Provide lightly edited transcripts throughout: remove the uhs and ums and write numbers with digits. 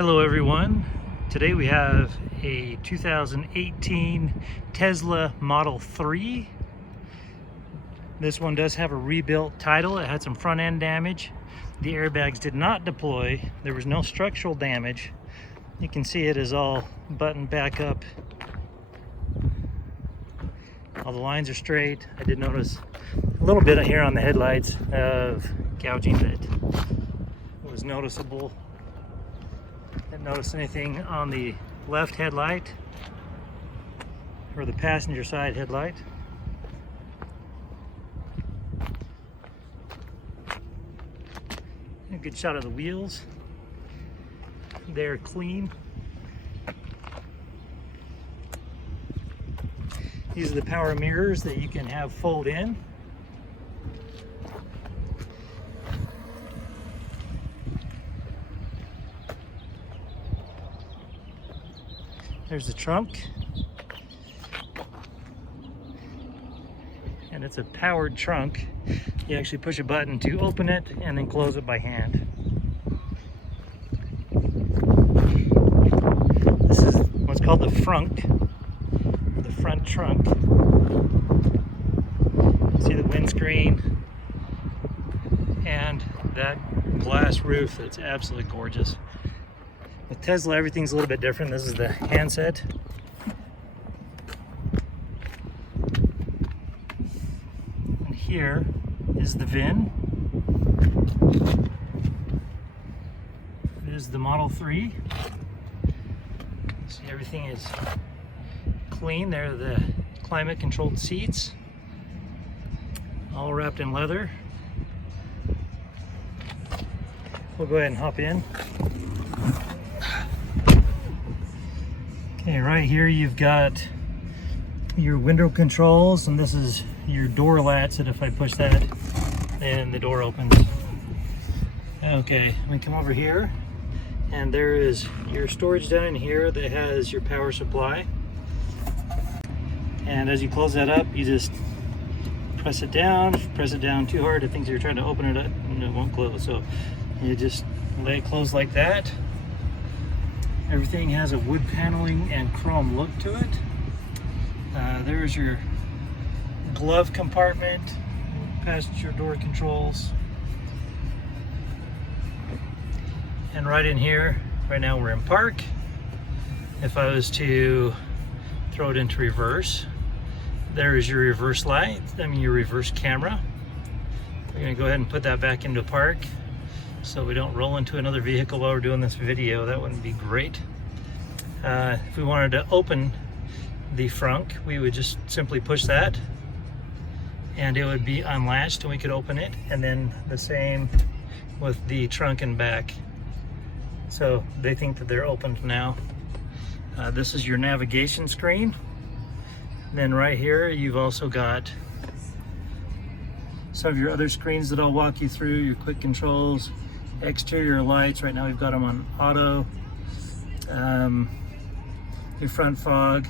Hello everyone. Today we have a 2018 Tesla Model 3. This one does have a rebuilt title. It had some front end damage. The airbags did not deploy. There was no structural damage. You can see it is all buttoned back up. All the lines are straight. I did notice a little bit here on the headlights of gouging that was noticeable. Didn't notice anything on the left headlight or the passenger side headlight. A good shot of the wheels. They're clean. These are the power mirrors that you can have fold in. There's the trunk. And it's a powered trunk. You actually push a button to open it and then close it by hand. This is what's called the frunk, the front trunk. See the windscreen and that glass roof that's absolutely gorgeous. With Tesla, everything's a little bit different. This is the handset. And here is the VIN. It is the Model 3. See, everything is clean. There are the climate controlled seats, all wrapped in leather. We'll go ahead and hop in. Okay, right here you've got your window controls, and this is your door latch that if I push that, then the door opens. Okay, we come over here, and there is your storage down in here that has your power supply. And as you close that up, you just press it down. If you press it down too hard, it thinks you're trying to open it up and it won't close. So you just let it close like that. Everything has a wood paneling and chrome look to it. There's your glove compartment, passenger door controls. And right in here, right now we're in park. If I was to throw it into reverse, there is your reverse light, your reverse camera. We're gonna go ahead and put that back into park so we don't roll into another vehicle while we're doing this video. That wouldn't be great. If we wanted to open the frunk, we would just simply push that and it would be unlatched and we could open it, and then the same with the trunk and back. So they think that they're opened now. This is your navigation screen. Then right here you've also got some of your other screens that I'll walk you through, your quick controls, exterior lights. Right now we've got them on auto. Your front fog.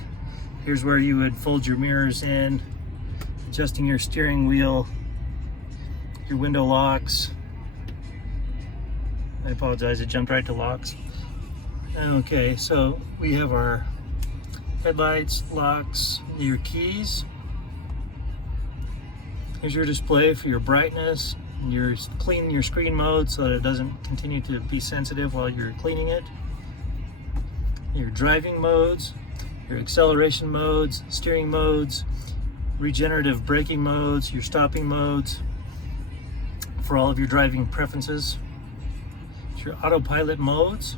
Here's where you would fold your mirrors in, adjusting your steering wheel, your window locks. I apologize, it jumped right to locks. Okay, so we have our headlights, locks, your keys. Here's your display for your brightness. You're cleaning your screen mode so that it doesn't continue to be sensitive while you're cleaning it. Your driving modes, your acceleration modes, steering modes, regenerative braking modes, your stopping modes for all of your driving preferences. It's your autopilot modes.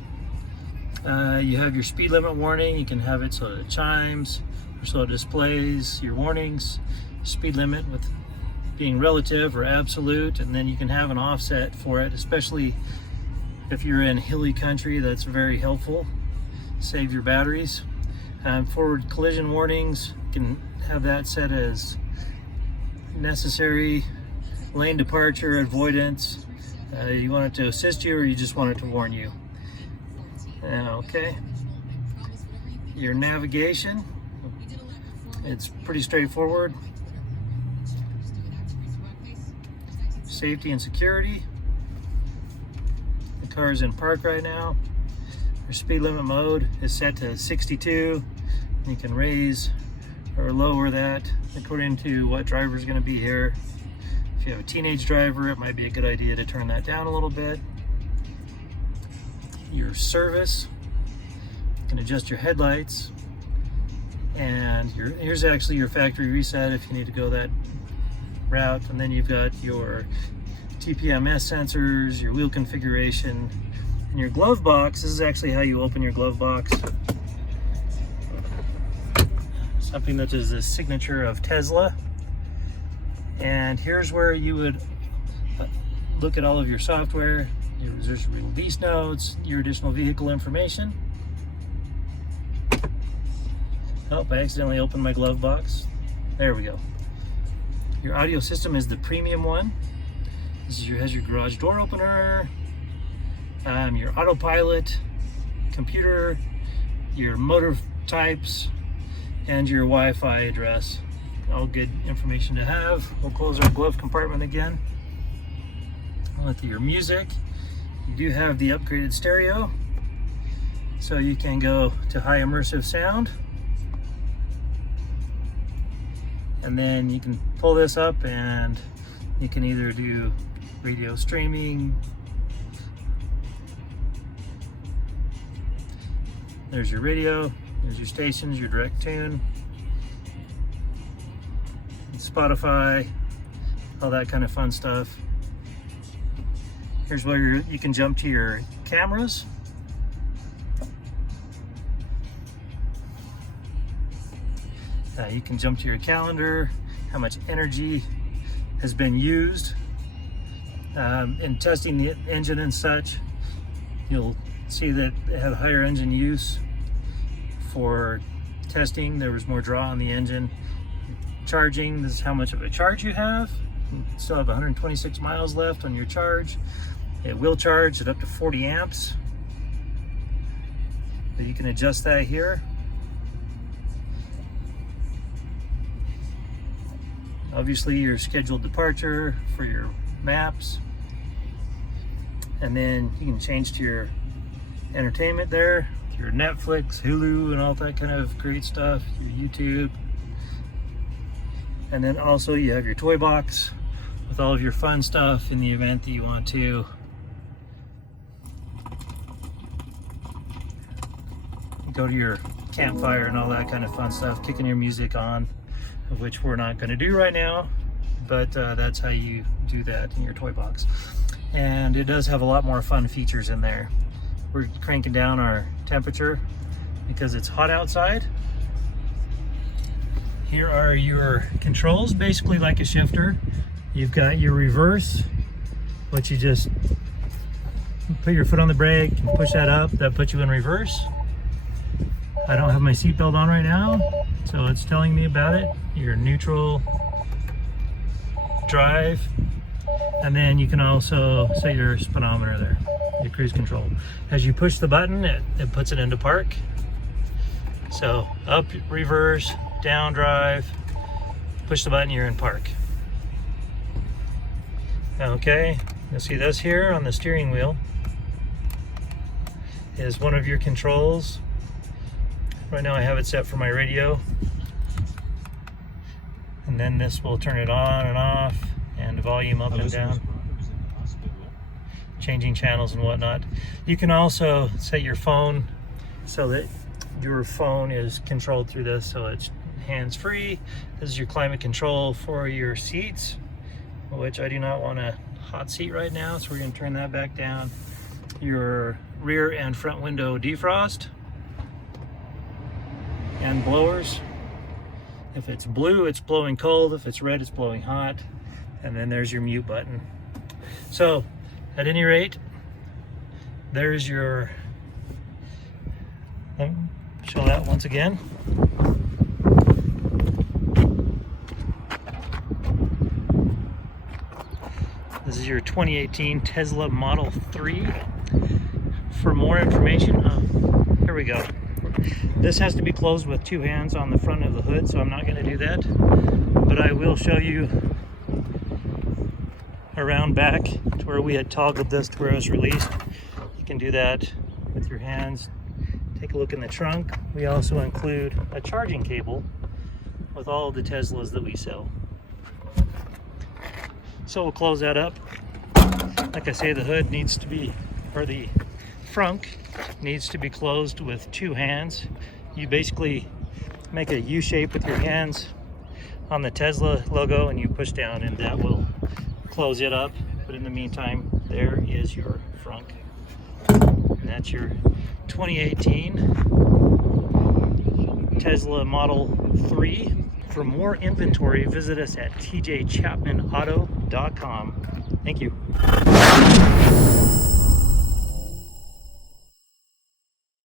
You have your speed limit warning. You can have it so that it chimes or so it displays your warnings. Speed limit with being relative or absolute, and then you can have an offset for it, especially if you're in hilly country. That's very helpful. Save your batteries. Forward collision warnings, you can have that set as necessary. Lane departure, avoidance. You want it to assist you or you just want it to warn you. Okay. Your navigation, it's pretty straightforward. Safety and security. The car is in park right now. Your speed limit mode is set to 62. You can raise or lower that according to what driver is going to be here. If you have a teenage driver, it might be a good idea to turn that down a little bit. Your service, you can adjust your headlights, and here's actually your factory reset if you need to go that route. And then you've got your TPMS sensors, your wheel configuration, and your glove box. This is actually how you open your glove box. Something that is a signature of Tesla. And here's where you would look at all of your software, your release notes, your additional vehicle information. Oh, I accidentally opened my glove box. There we go. Your audio system is the premium one. This has your garage door opener, your autopilot, computer, your motor types, and your Wi-Fi address. All good information to have. We'll close our glove compartment again. With your music, you do have the upgraded stereo, so you can go to high immersive sound. And then you can pull this up and you can either do radio streaming. There's your radio, there's your stations, your direct tune, Spotify, all that kind of fun stuff. Here's where you can jump to your cameras. You can jump to your calendar, how much energy has been used. In testing the engine and such, you'll see that it had higher engine use. For testing, there was more draw on the engine. Charging, this is how much of a charge you have. You still have 126 miles left on your charge. It will charge at up to 40 amps. But you can adjust that here. Obviously your scheduled departure for your maps. And then you can change to your entertainment there, your Netflix, Hulu, and all that kind of great stuff, your YouTube. And then also you have your toy box with all of your fun stuff in the event that you want to go to your campfire and all that kind of fun stuff, kicking your music on, of which we're not going to do right now, but that's how you do that in your toy box. And it does have a lot more fun features in there. We're cranking down our temperature because it's hot outside. Here are your controls, basically like a shifter. You've got your reverse, which you just put your foot on the brake and push that up, that puts you in reverse. I don't have my seatbelt on right now, so it's telling me about it. Your neutral, drive, and then you can also set your speedometer there, your cruise control. As you push the button, it puts it into park. So up, reverse, down, drive, push the button, you're in park. Okay, you'll see this here on the steering wheel is one of your controls. Right now I have it set for my radio. And then this will turn it on and off, and volume up and down, changing channels and whatnot. You can also set your phone so that your phone is controlled through this, so it's hands-free. This is your climate control for your seats, which I do not want a hot seat right now, so we're going to turn that back down. Your rear and front window defrost and blowers. If it's blue, it's blowing cold. If it's red, it's blowing hot. And then there's your mute button. So at any rate, there's your, show that once again. This is your 2018 Tesla Model 3. For more information, here we go. This has to be closed with two hands on the front of the hood, so I'm not going to do that. But I will show you around back to where we had toggled this to where it was released. You can do that with your hands. Take a look in the trunk. We also include a charging cable with all of the Teslas that we sell. So we'll close that up. Like I say, the hood needs to be, or the frunk needs to be closed with 2 hands. You basically make a U shape with your hands on the Tesla logo and you push down and that will close it up. But in the meantime, there is your frunk. And that's your 2018 Tesla Model 3. For more inventory, visit us at tjchapmanauto.com. Thank you.